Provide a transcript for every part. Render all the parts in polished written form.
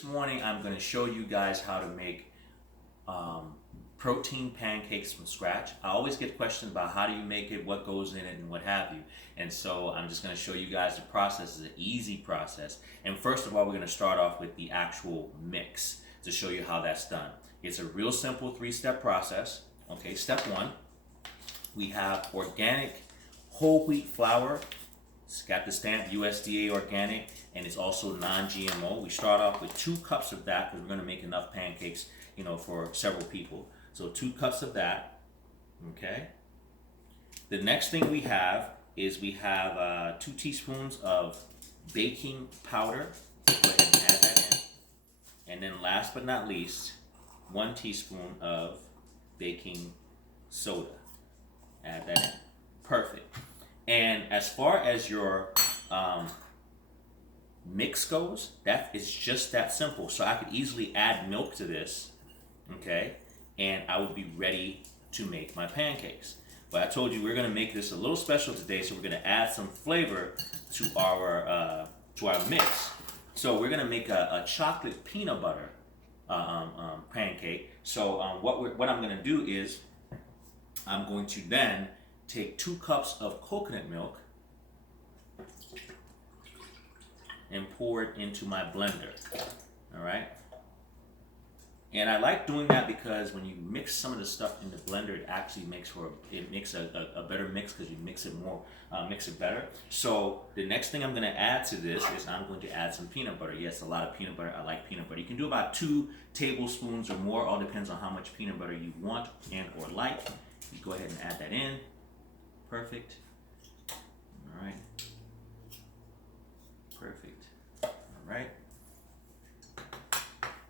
this morning I'm going to show you guys how to make protein pancakes from scratch. I always get questions about how do you make it, what goes in it, and what have you. And so I'm just going to show you guys the process. It's an easy process. And first of all, we're going to start off with the actual mix to show you how that's done. It's a real simple 3-step process. Okay, step 1, we have organic whole wheat flour. It's got the stamp USDA organic, and it's also non-GMO. We start off with 2 cups of that because we're going to make enough pancakes, for several people. So 2 cups of that. Okay. The next thing we have is 2 teaspoons of baking powder. Go ahead and add that in. And then last but not least, 1 teaspoon of baking soda. Add that in. Perfect. And as far as your mix goes, that is just that simple. So I could easily add milk to this, okay, and I would be ready to make my pancakes. But I told you we're going to make this a little special today, so we're going to add some flavor to our mix. So we're going to make a chocolate peanut butter pancake. So what I'm going to do is I'm going to then take 2 cups of coconut milk and pour it into my blender. All right. And I like doing that because when you mix some of the stuff in the blender, it actually makes a better mix because you mix it better. So the next thing I'm going to add to this is I'm going to add some peanut butter. Yes, a lot of peanut butter. I like peanut butter. You can do about 2 tablespoons or more. All depends on how much peanut butter you want and or like. You go ahead and add that in. Perfect. All right. Perfect. All right.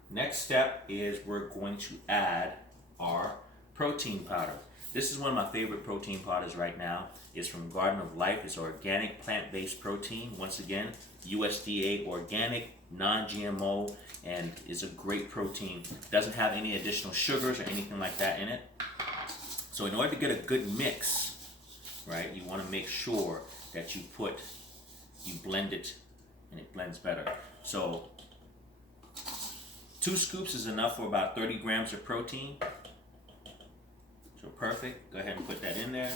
Next step is we're going to add our protein powder. This is one of my favorite protein powders right now. It's from Garden of Life. It's organic plant-based protein. Once again, USDA organic, non-GMO, and is a great protein. It doesn't have any additional sugars or anything like that in it. So in order to get a good mix, right, you want to make sure that you blend it and it blends better. So 2 scoops is enough for about 30 grams of protein. So perfect. Go ahead and put that in there.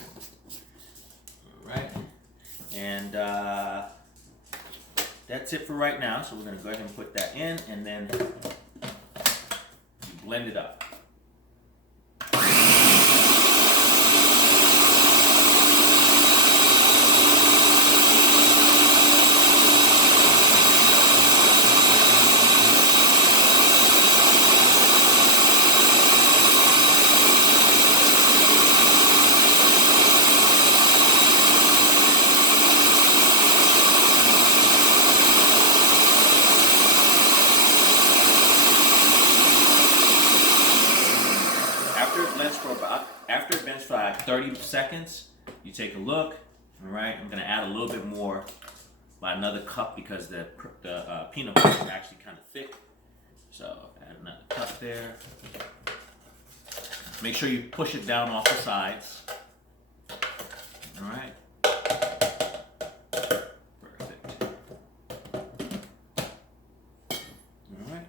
All right. And that's it for right now. So we're going to go ahead and put that in, and then you blend it up. After it blends for like 30 seconds, you take a look. All right, I'm gonna add a little bit more, by another cup, because the peanut butter is actually kind of thick. So add another cup there. Make sure you push it down off the sides. All right. Perfect. All right.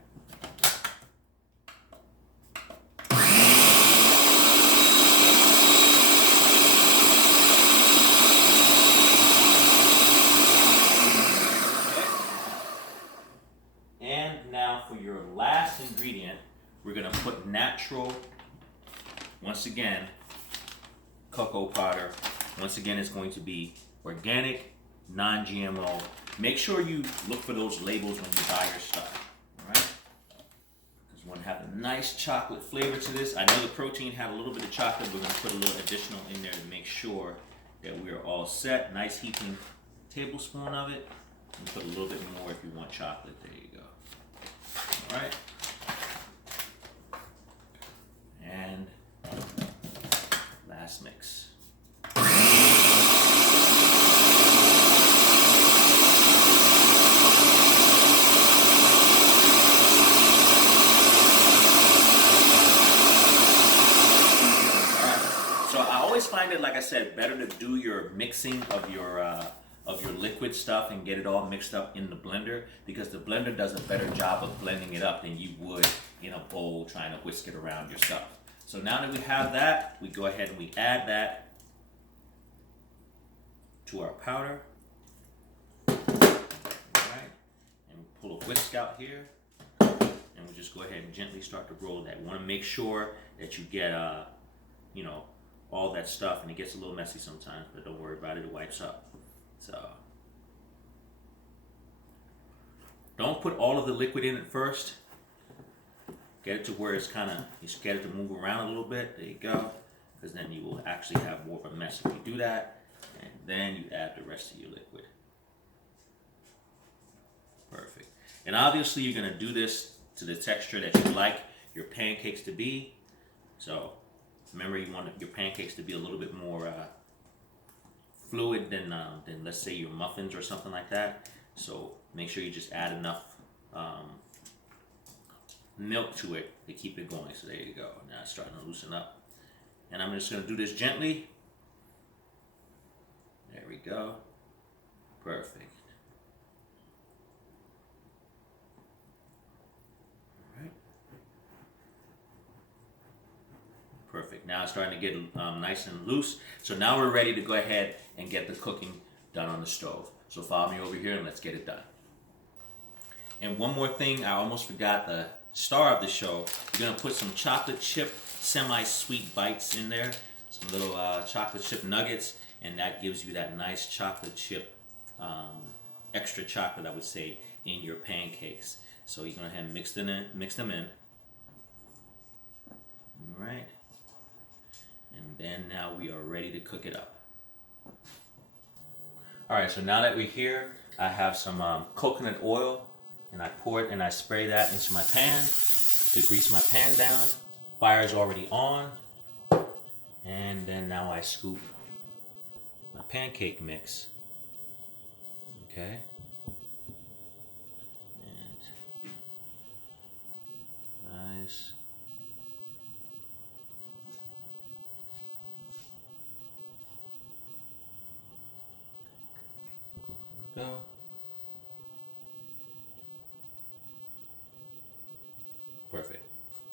For your last ingredient, we're going to put natural, once again, cocoa powder. Once again, it's going to be organic, non-GMO. Make sure you look for those labels when you buy your stuff, all right? Because we want to have a nice chocolate flavor to this. I know the protein had a little bit of chocolate. We're going to put a little additional in there to make sure that we're all set. Nice heaping tablespoon of it. And put a little bit more if you want chocolate. There you go. All right, and last mix. So I always find it, like I said, better to do your mixing of your of your liquid stuff and get it all mixed up in the blender, because the blender does a better job of blending it up than you would in a bowl trying to whisk it around your stuff. So now that we have that, we go ahead and we add that to our powder. All right, and we pull a whisk out here, and we'll just go ahead and gently start to roll that. We want to make sure that you get you know, all that stuff, and it gets a little messy sometimes, but don't worry about it, it wipes up. So don't put all of the liquid in it first. Get it to where it's kind of, you just get it to move around a little bit. There you go, because then you will actually have more of a mess if you do that. And then you add the rest of your liquid. Perfect. And obviously you're going to do this to the texture that you like your pancakes to be. So remember, you want your pancakes to be a little bit more fluid than let's say your muffins or something like that. So make sure you just add enough milk to it to keep it going. So there you go. Now it's starting to loosen up. And I'm just going to do this gently. There we go. Perfect. All right. Perfect. Now it's starting to get nice and loose. So now we're ready to go ahead and get the cooking done on the stove. So follow me over here and let's get it done. And one more thing, I almost forgot, the star of the show. You're gonna put some chocolate chip semi-sweet bites in there, some little chocolate chip nuggets, and that gives you that nice chocolate chip, extra chocolate, I would say, in your pancakes. So you're gonna have mix them in. All right. And then now we are ready to cook it up. All right, so now that we're here, I have some coconut oil, and I pour it and I spray that into my pan to grease my pan down. Fire's already on. And then now I scoop my pancake mix. Okay. And nice. Go. Perfect.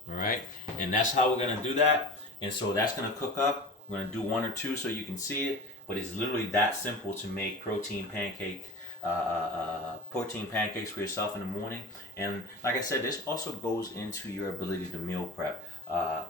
All right, and that's how we're gonna do that. And so that's gonna cook up. We're gonna do one or two so you can see it, but it's literally that simple to make protein pancakes for yourself in the morning. And like I said, this also goes into your ability to meal prep.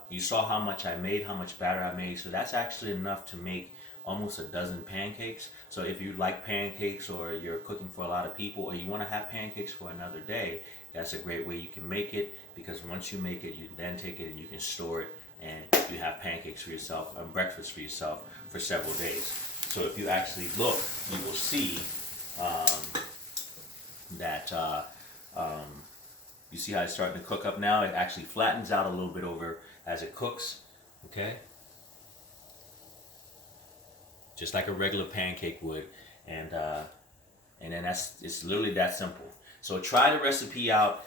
You saw how much I made, how much batter I made, so that's actually enough to make almost a dozen pancakes. So if you like pancakes, or you're cooking for a lot of people, or you want to have pancakes for another day, that's a great way you can make it, because once you make it, you can then take it and you can store it, and you have pancakes for yourself and breakfast for yourself for several days. So if you actually look, you will see that you see how it's starting to cook up now. It actually flattens out a little bit over as it cooks. Okay, just like a regular pancake would, and then it's literally that simple. So try the recipe out,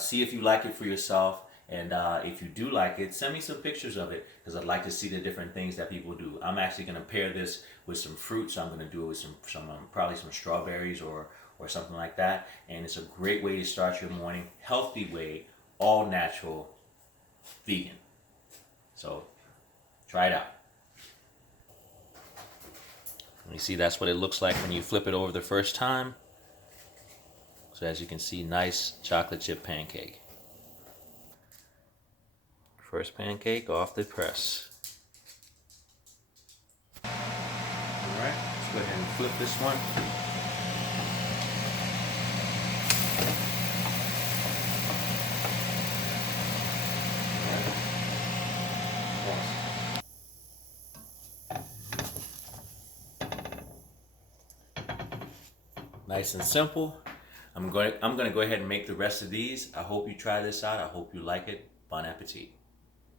see if you like it for yourself, and if you do like it, send me some pictures of it, because I'd like to see the different things that people do. I'm actually going to pair this with some fruit, so I'm going to do it with some probably some strawberries or something like that, and it's a great way to start your morning, healthy way, all natural, vegan. So try it out. You see, that's what it looks like when you flip it over the first time. So as you can see, nice chocolate chip pancake. First pancake off the press. All right, let's go ahead and flip this one. Nice and simple. I'm going to go ahead and make the rest of these. I hope you try this out. I hope you like it. Bon appetit.